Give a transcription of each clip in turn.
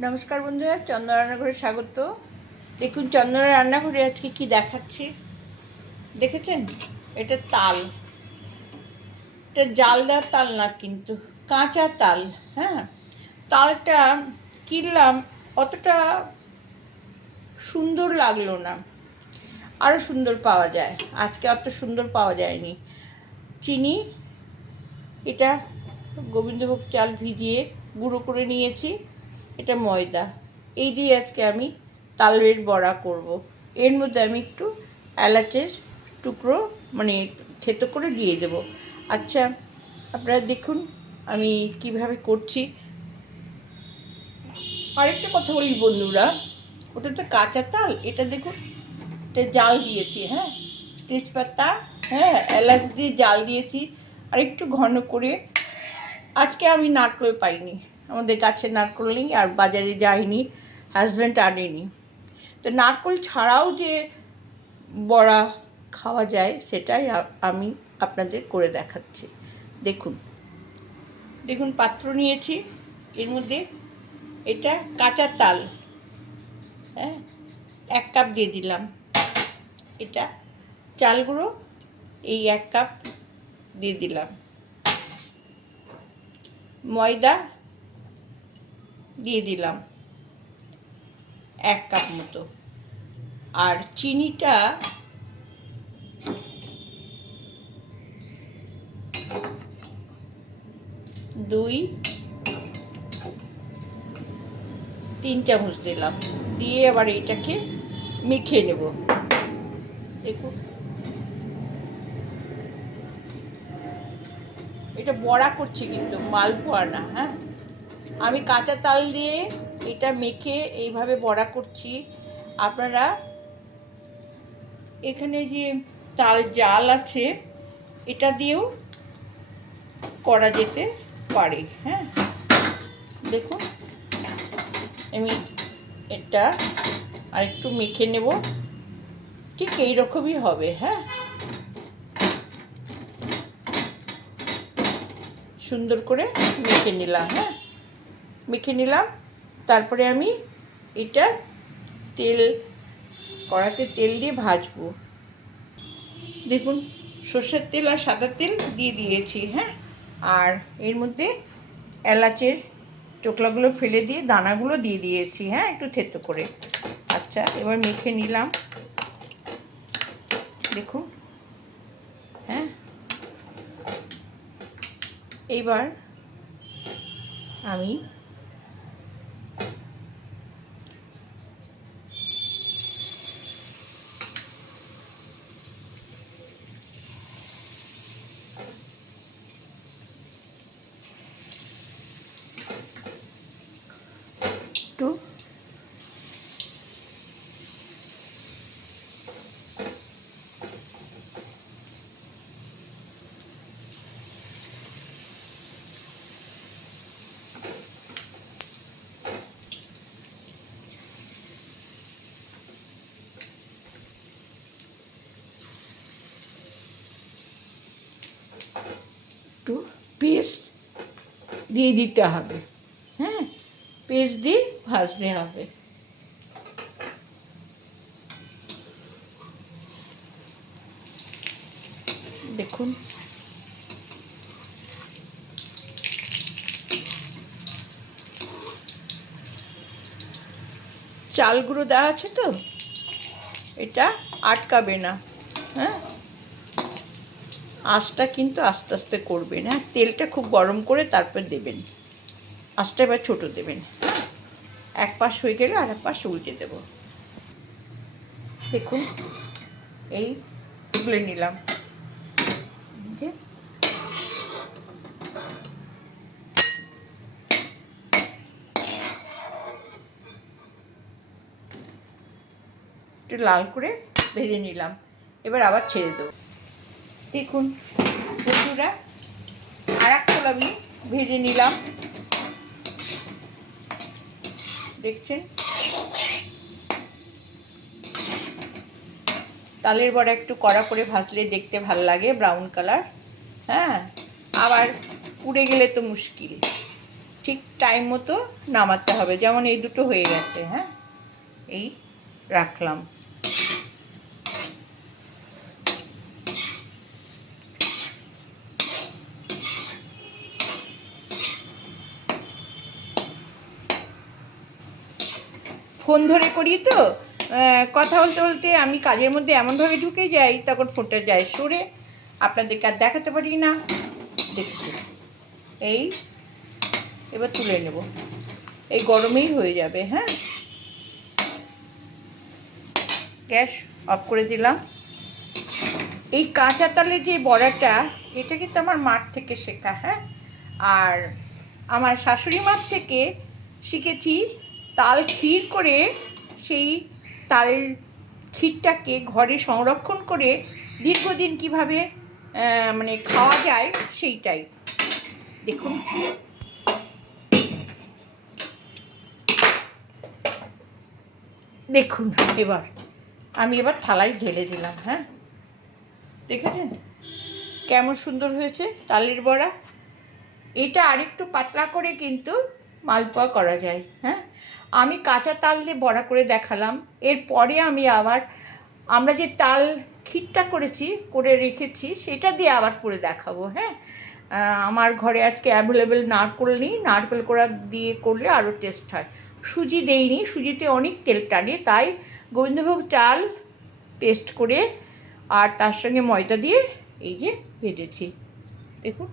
নমস্কার বন্ধুরা চন্দনা রান্নাঘরে স্বাগত। দেখুন চন্দনা রান্নাঘরে আজকে কি দেখাচ্ছি? দেখেছেন? এটা তাল। এটা জালদার তাল না কিন্তু, কাঁচা তাল হ্যাঁ? তালটা কিনলাম, অতটা সুন্দর লাগল না। আরও সুন্দর পাওয়া যায়। আজকে অত সুন্দর পাওয়া যায়নি। চিনি, এটা গোবিন্দভোগ চাল ভিজিয়ে গুঁড়ো করে নিয়েছি। এটা ময়দা। এই দিয়ে আজকে আমি তালের বড়া করব। এর মধ্যে আমি একটু এলাচের টুকরো মানে থেতো করে দিয়ে দেব। আচ্ছা আপনারা দেখুন আমি কীভাবে করছি। আরেকটা কথা বলি বন্ধুরা, ওটা তো কাঁচা তাল, এটা দেখুন, এটা জাল দিয়েছি হ্যাঁ? তেজপাতা হ্যাঁ এলাচ দিয়ে জাল দিয়েছি আর একটু ঘন করে। আজকে আমি নারকেল পাইনি। আমাদের গাছে নারকেল নেই আর বাজারে যাইনি হাজব্যান্ড আনেনি। তো নারকেল ছাড়াও যে বড়া খাওয়া যায়, সেটাই আমি আপনাদের করে দেখাচ্ছি। দেখুন দেখুন, পাত্র নিয়েছি। এর মধ্যে এটা কাঁচা তাল হ্যাঁ এক কাপ দিয়ে দিলাম। এটা চাল গুঁড়ো, এই এক কাপ দিয়ে দিলাম। ময়দা দিয়ে দিলাম এক কাপ মতো। আর চিনিটা দুই, তিন চামচ দিলাম। দিয়ে আবার এটাকে মেখে নেব। দেখুন। এটা বড়া করছি কিন্তু, মালপোয়া না হ্যাঁ? আমি কাঁচা তাল দিয়ে এটা মেখে এইভাবে বড়া করছি। আপনারা এখানে যে তাল জাল আছে, এটা দিয়েও করা যেতে পারে হ্যাঁ। দেখুন, আমি এটা আরেকটু মেখে নেব। ঠিক এইরকমই হবে হ্যাঁ। সুন্দর করে মেখে নিলাম হ্যাঁ। মেখে নিলাম। তারপরে আমি এটা তেল কড়াতে তেল দিয়ে ভাজবো। দেখুন, সর্ষের তেল আর সাদা তেল দিয়ে দিয়েছি হ্যাঁ? আর এর মধ্যে এলাচের চোকলাগুলো ফেলে দিয়ে দানাগুলো দিয়ে দিয়েছি হ্যাঁ? একটু থেতো করে। আচ্ছা এবার মেখে নিলাম। দেখুন হ্যাঁ? এইবার আমি একটু একটু পেস্ট দিয়ে দিতে হবে। হ্যাঁ? পেস্ট দিয়ে ভাজতে হবে। দেখুন। চাল গুঁড়ো দেওয়া আছে তো? এটা আটকাবে না। হ্যাঁ? আঁচটা কিন্তু আস্তে আস্তে করবেন হ্যাঁ? তেলটা খুব গরম করে তারপর দেবেন। আঁচটা এবার ছোটো দেবেন? এক পাশ হয়ে গেলে আর এক পাশ উল্টে দেব। দেখুন, এই তুলে নিলাম। একটু লাল করে ভেজে নিলাম। এবার আবার ছেড়ে দেবো। দেখুন, বন্ধুরা আর একটা আমি ভেজে নিলাম। দেখছেন? তালের বড়া একটু কড়া করে ভাজলে দেখতে ভালো লাগে ব্রাউন কালার হ্যাঁ আবার পুড়ে গেলে তো মুশকিল। ঠিক টাইম মতো নামাতে হবে, যেমন এই দুটো হয়ে গেছে হ্যাঁ? এই রাখলাম। ফোন ধরে করি তো কথা বলতে বলতে আমি কাজের মধ্যে এমনভাবে ঢুকে যাই, তখন ফোনটা যায় সরে। আপনাদেরকে আর দেখাতে পারি না। দেখছি। এই, এবার তুলে নেব। এই গরমেই হয়ে যাবে হ্যাঁ? গ্যাস অফ করে দিলাম। এই কাঁচা তালের যে বড়াটা, এটা কিন্তু আমার মাঠ থেকে শেখা হ্যাঁ? আর আমার শাশুড়ি মার থেকে শিখেছি তাল ক্ষীর করে সেই তাল ক্ষীরটাকে ঘরে সংরক্ষণ করে দীর্ঘদিন কীভাবে মানে খাওয়া যায় সেইটাই। দেখুন। দেখুন এবার, আমি এবার থালায় ঢেলে দিলাম হ্যাঁ? দেখেছেন? কেমন সুন্দর হয়েছে তালের বড়া। এটা আরেকটু পাতলা করে কিন্তু মালপোয়া করা যায় হ্যাঁ? আমি কাঁচা তাল দিয়ে বড়া করে দেখালাম। এরপরে আমি আবার, আমরা যে তাল ক্ষীরটা করেছি, করে রেখেছি, সেটা দিয়ে আবার করে দেখাবো হ্যাঁ? আমার ঘরে আজকে অ্যাভেলেবেল নারকোল নেই। নারকেল করা দিয়ে করলে আরও টেস্ট হয়। সুজি দেইনি, সুজিতে অনেক তেল টানে, তাই গোবিন্দভোগ চাল পেস্ট করে আর তার সঙ্গে ময়দা দিয়ে এই যে ভেজেছি। দেখুন,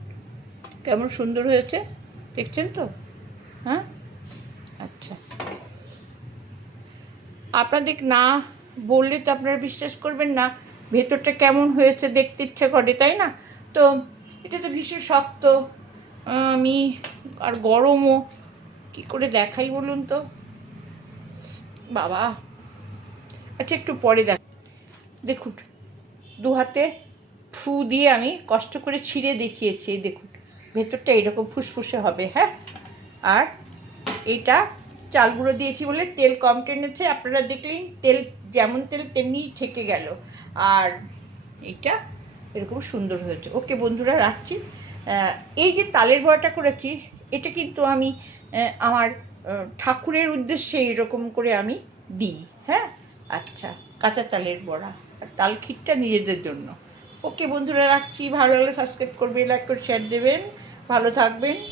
কেমন সুন্দর হয়েছে, দেখছেন তো? হ্যাঁ? আচ্ছা। আপনাদের না বললে তো আপনারা বিশ্বাস করবেন না, ভেতরটা কেমন হয়েছে দেখতে ইচ্ছে করে, তাই না? তো এটা তো ভীষণ শক্ত, আমি আর গরমও, কি করে দেখাই বলুন তো? বাবা। আচ্ছা একটু পরে দেখ, দেখুন, দু হাতে ফু দিয়ে আমি কষ্ট করে ছিঁড়ে দেখিয়েছি, দেখুন, ভেতরটা এরকম ফুসফুসে হবে হ্যাঁ? আর এইটা চাল গুঁড়ো দিয়েছি বলে তেল কম টেনেছে, আপনারা দেখলেন তেল, যেমন তেল তেমনি থেকে গেল। আর এটা এরকম সুন্দর হয়েছে। ওকে বন্ধুরা, রাখছি। এই যে তালের বড়াটা করেছি, এটা কিন্তু আমি আমার ঠাকুরের উদ্দেশ্যে এরকম করে আমি দিই হ্যাঁ? আচ্ছা কাঁচা তালের বড়া আর তাল ক্ষীরটা নিজেদের জন্য। ওকে বন্ধুরা, রাখছি। ভালো লাগলে সাবস্ক্রাইব করবে লাইক করে শেয়ার দেবেন। ভালো থাকবেন।